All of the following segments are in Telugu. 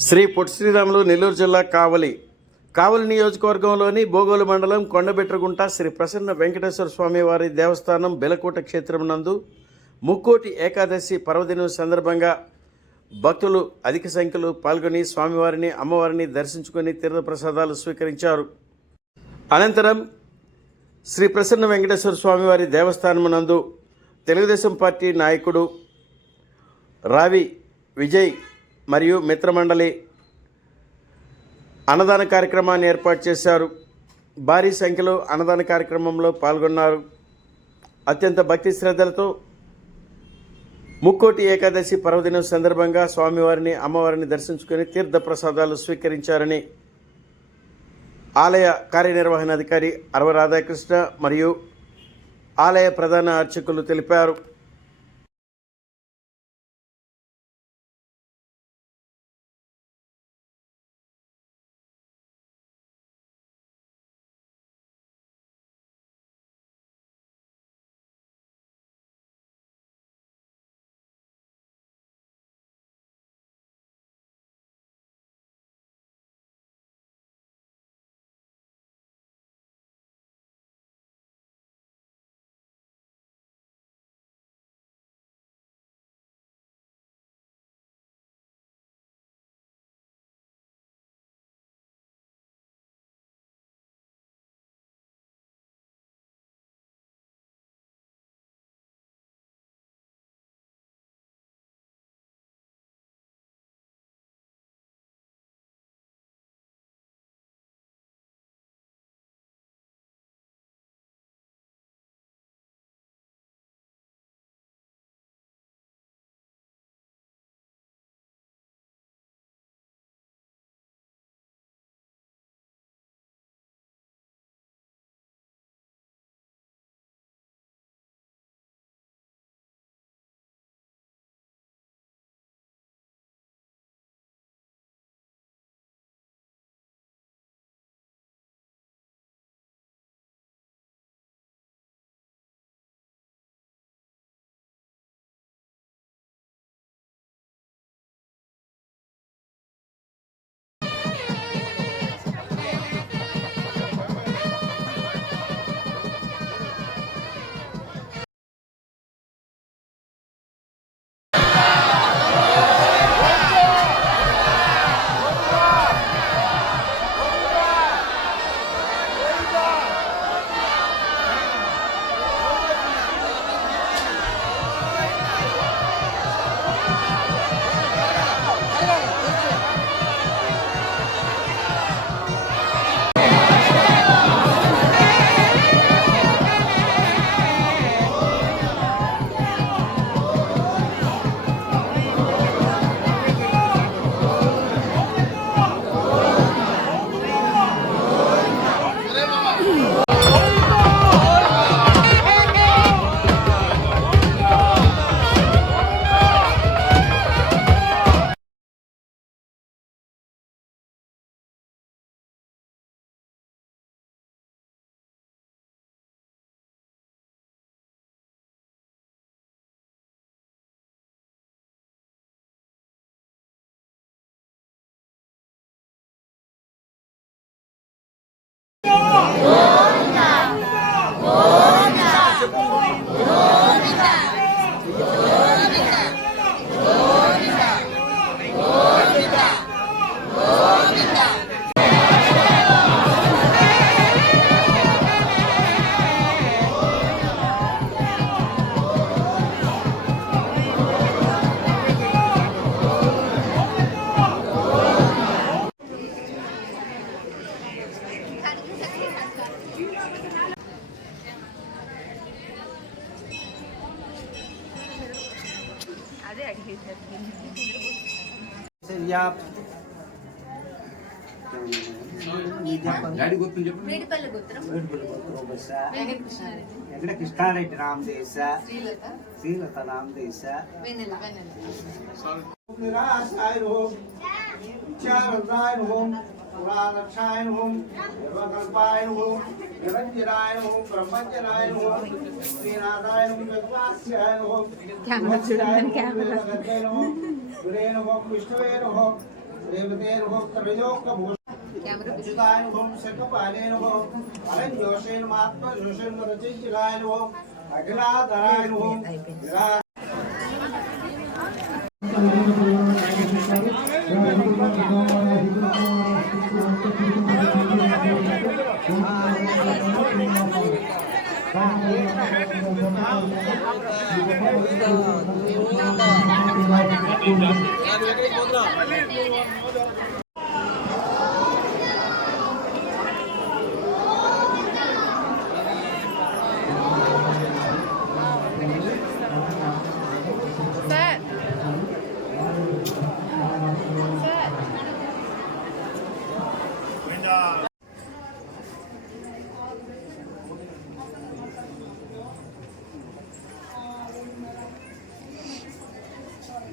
శ్రీ పొట్టి శ్రీరాములు నెల్లూరు జిల్లా కావలి నియోజకవర్గంలోని బోగోలు మండలం కొండబెట్రగుంట శ్రీ ప్రసన్న వెంకటేశ్వర స్వామి వారి దేవస్థానం బెలకోట క్షేత్రం నందు ముక్కోటి ఏకాదశి పర్వదినం సందర్భంగా భక్తులు అధిక సంఖ్యలో పాల్గొని స్వామివారిని అమ్మవారిని దర్శించుకొని తీర్థప్రసాదాలు స్వీకరించారు. అనంతరం శ్రీ ప్రసన్న వెంకటేశ్వర స్వామివారి దేవస్థానం నందు తెలుగుదేశం పార్టీ నాయకుడు రావి విజయ్ మరియు మిత్రమండలి అన్నదాన కార్యక్రమాన్ని ఏర్పాటు చేశారు. భారీ సంఖ్యలో అన్నదాన కార్యక్రమంలో పాల్గొన్నారు. అత్యంత భక్తి శ్రద్ధలతో ముక్కోటి ఏకాదశి పర్వదినం సందర్భంగా స్వామివారిని అమ్మవారిని దర్శించుకొని తీర్థ ప్రసాదాలు స్వీకరించారని ఆలయ కార్యనిర్వహణాధికారి అరవ రాధాకృష్ణ మరియు ఆలయ ప్రధాన అర్చకులు తెలిపారు. కృష్ణారెడ్డి రామదేశ శ్రీలత రామదేశ పురాణక్షాయ నిర్వకల్పాయ నిరంజనాయ బ్రహ్మజ్ఞనాయ శ్రీనాథాయ విష్ణువే రేవతేర్హోం త్రిలోకభూష ఉచితాయనుభవం శకపాలేనుభవం అరణ్యోషేణమాత్మజోషేణ రచించిలాయనుభవం అఖిలాధరాయనుభవం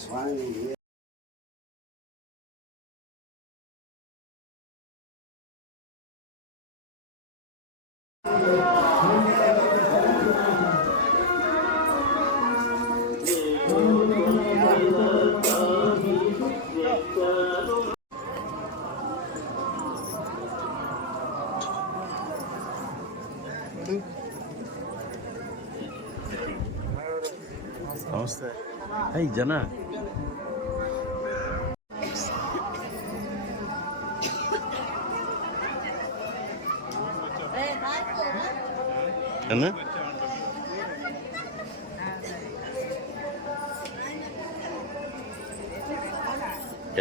స్వామి నమస్తే. హై జన అన్నా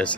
ఎస్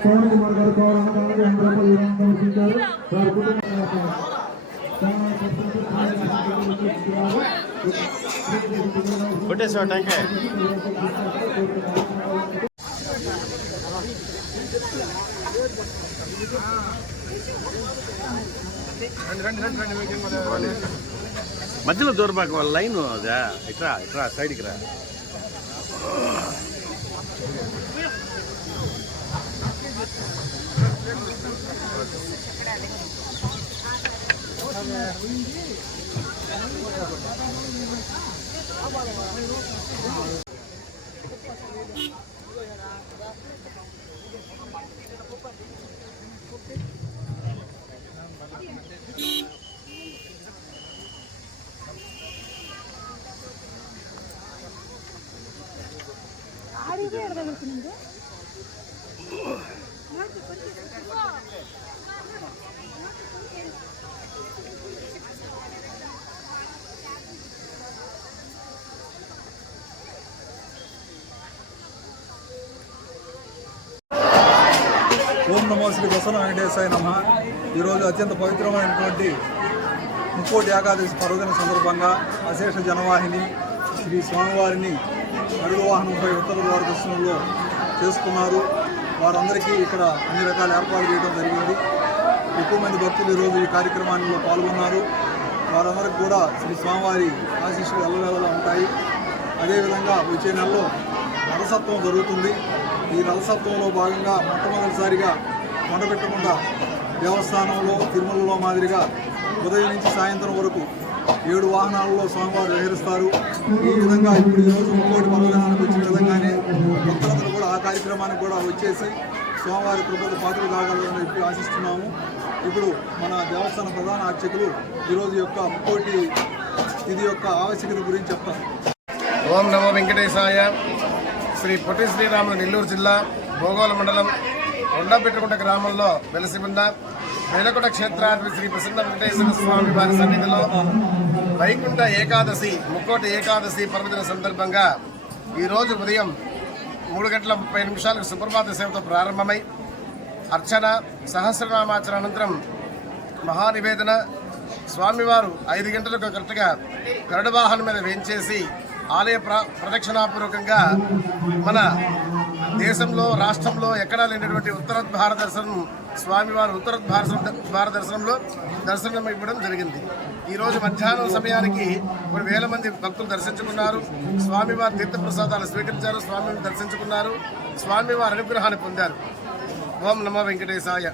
పవన్ కుమార్ గారు కోరానికి అందరూ సమర్పించారు. వారి కుటుంబ కొట్టేసా టెంకాయ మధ్యలో దూరబాక వాళ్ళ లైన్ అదా ఇట్రా ఇట్రా సైడ్కి రా. ఓం నమో శ్రీ ప్రసన్న వెంకటేశాయ నమః. ఈరోజు అత్యంత పవిత్రమైనటువంటి ముక్కోటి ఏకాదశి పర్వదిన సందర్భంగా అశేష జనవాహిని శ్రీ స్వామివారిని గరుడ వాహనంపై ఉత్తర ద్వార దర్శనంలో చేసుకున్నారు. వారందరికీ ఇక్కడ అన్ని రకాల ఏర్పాట్లు చేయడం జరిగింది. ఎక్కువ మంది భక్తులు ఈరోజు ఈ కార్యక్రమాల్లో పాల్గొన్నారు. వారందరికీ కూడా శ్రీ స్వామివారి ఆశీస్సులు ఎల్లవేళలా ఉంటాయి. అదేవిధంగా వచ్చే నెలలో రథసప్తమం జరుగుతుంది. ఈ రథసప్తమంలో భాగంగా మొట్టమొదటిసారిగా కొండపెట్టకుండా దేవస్థానంలో తిరుమలలో మాదిరిగా ఉదయం నుంచి సాయంత్రం వరకు 7 వాహనాలలో స్వామివారు విహరిస్తారు. ఈ విధంగా ఇప్పుడు ఈరోజు ముక్కోటి పర్వదినానికి వచ్చిన విధంగానే భక్తులందరూ కూడా ఆ కార్యక్రమానికి కూడా వచ్చేసి స్వామివారి కృపకు పాత్రలు కాగలరని చెప్పి ఆశిస్తున్నాము. ఇప్పుడు మన దేవస్థాన ప్రధాన అర్చకులు ఈరోజు యొక్క ముక్కోటి ఇది యొక్క ఆవశ్యకత గురించి చెప్తారు. ఓం నమో వెంకటేశాయ. శ్రీ పొట్టి శ్రీరాములు నెల్లూరు జిల్లా భోగోల మండలం కొండబెట్టుకుంట గ్రామంలో వెలసి ఉన్న బెలకోట క్షేత్రాధిపతి శ్రీ ప్రసన్న వెంకటేశ్వర స్వామి వారి సన్నిధిలో వైకుంఠ ఏకాదశి ముక్కోటి ఏకాదశి పర్వదిన సందర్భంగా ఈరోజు ఉదయం 3:30 సుప్రభాత సేవతో ప్రారంభమై అర్చన సహస్రనామార్చన అనంతరం మహానివేదన స్వామివారు 5 గంటలకు కరెక్ట్గా గరుడ వాహనం మీద వేంచేసి ఆలయ ప్రదక్షిణాపూర్వకంగా మన దేశంలో రాష్ట్రంలో ఎక్కడా లేనటువంటి ఉత్తర భారత దర్శనం స్వామివారు ఉత్తర భారత దర్శనం ఇవ్వడం జరిగింది. ఈరోజు మధ్యాహ్నం సమయానికి 1,000 మంది భక్తులు దర్శించుకున్నారు. స్వామివారి తీర్థప్రసాదాలు స్వీకరించారు. స్వామిని దర్శించుకున్నారు. స్వామివారి అనుగ్రహాన్ని పొందారు. ఓం నమో వెంకటేశాయ.